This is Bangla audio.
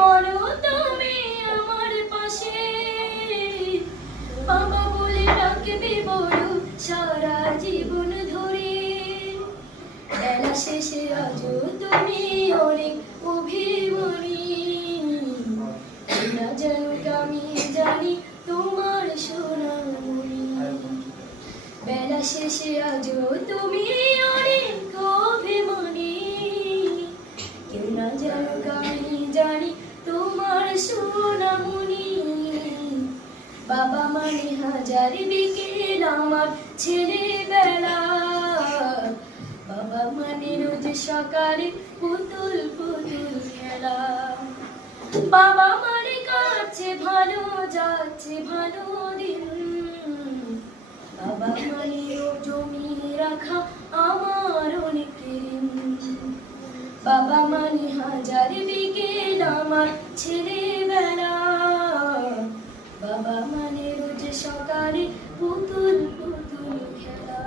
বলো তুমি আমার পাশে, বাবা বলে ডাকবে বড় সারা জীবন ধরে। বেলা শেষে আজও তুমি অনেক অভিমানী, না জানুক আমি জানি তোমার সোনামণি। বেলা শেষে আজও তুমি অনেক অভিমানী, কেউ না জানুক আমি জানি তোমার সোনামণি। বাবা মানে হাজার বিকেল আমার ছেলেবেলা, বাবা মানে রোজ সকালে পুতুল পুতুল খেলা। বাবা মানে কাছে ভালো যাচ্ছে ভালো দিন, বাবা মানে জমি রাখা আমার অনেক ঋণ। বাবা মানে হাজার বিকেল আমার ছেলেবেলা, বাবা মানে রোজ সকালে পুতুল পুতুল খেলা।